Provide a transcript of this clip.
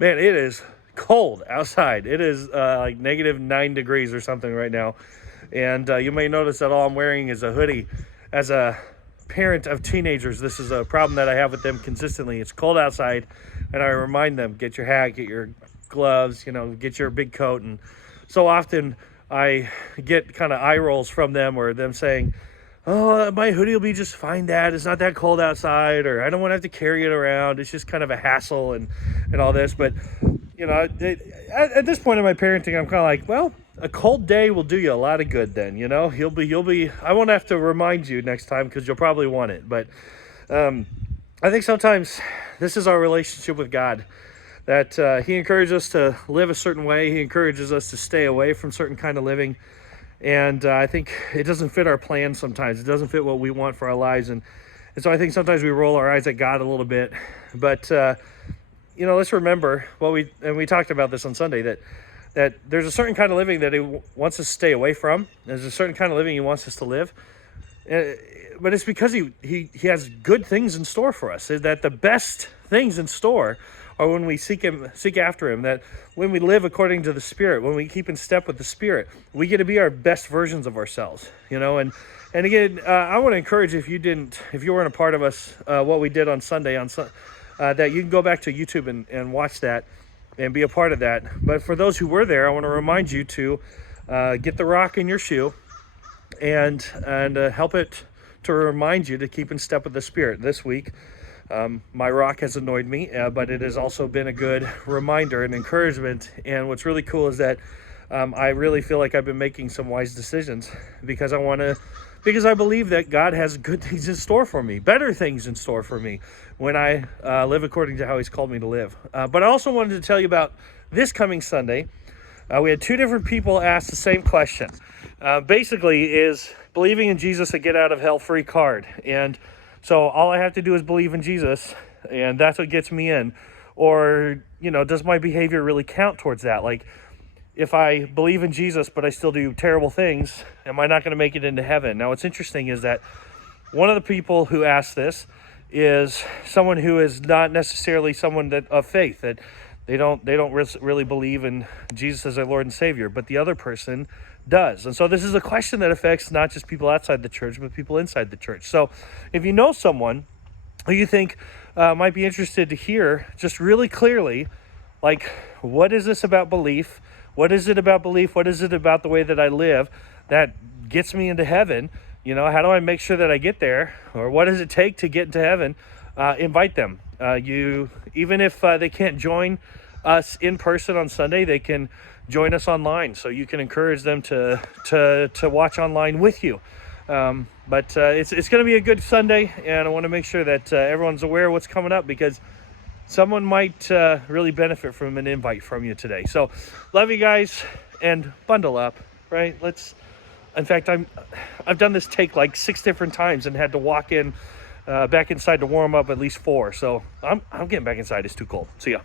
Man, it is cold outside. It is like -9 degrees or something right now. And you may notice that all I'm wearing is a hoodie. As a parent of teenagers, this is a problem that I have with them consistently. It's cold outside, and I remind them, get your hat, get your gloves, get your big coat. And so often I get kind of eye rolls from them, or them saying, oh, my hoodie will be just fine, Dad. It's not that cold outside, or I don't want to have to carry it around. It's just kind of a hassle and all this. But, at this point in my parenting, I'm kind of like, well, a cold day will do you a lot of good then, I won't have to remind you next time because you'll probably want it. But I think sometimes this is our relationship with God, that he encourages us to live a certain way. He encourages us to stay away from certain kind of living. And I think it doesn't fit our plan sometimes. It doesn't fit what we want for our lives. And so I think sometimes we roll our eyes at God a little bit. But, let's remember we talked about this on Sunday, that there's a certain kind of living that he wants us to stay away from. There's a certain kind of living he wants us to live. But it's because he has good things in store for us. That the best things in store are when we seek after him, that when we live according to the Spirit, when we keep in step with the Spirit, we get to be our best versions of ourselves, and again, I want to encourage, if you weren't a part of us, what we did on Sunday, that you can go back to YouTube and watch that and be a part of that. But for those who were there, I want to remind you to get the rock in your shoe and help it to remind you to keep in step with the Spirit this week. My rock has annoyed me, but it has also been a good reminder and encouragement. And what's really cool is that I really feel like I've been making some wise decisions because I believe that God has good things in store for me, better things in store for me when I live according to how he's called me to live. But I also wanted to tell you about this coming Sunday. We had two different people ask the same question. Basically, is believing in Jesus a get out of hell free card? And so all I have to do is believe in Jesus, and that's what gets me in. Or, does my behavior really count towards that? Like, if I believe in Jesus, but I still do terrible things, am I not going to make it into heaven? Now, what's interesting is that one of the people who asked this is someone who is not necessarily someone of faith, that they don't really believe in Jesus as their Lord and Savior, but the other person does. And so this is a question that affects not just people outside the church, but people inside the church. So if you know someone who you think might be interested to hear just really clearly, like, what is this about belief? What is it about belief? What is it about the way that I live that gets me into heaven? How do I make sure that I get there? Or what does it take to get into heaven? Invite them. Even if they can't join us in person on Sunday, they can join us online. So you can encourage them to watch online with you. But it's going to be a good Sunday, and I want to make sure that everyone's aware of what's coming up, because someone might really benefit from an invite from you today. So love you guys, and bundle up, right? In fact, I've done this take like 6 different times and had to walk in back inside to warm up at least 4. So I'm getting back inside. It's too cold. See ya.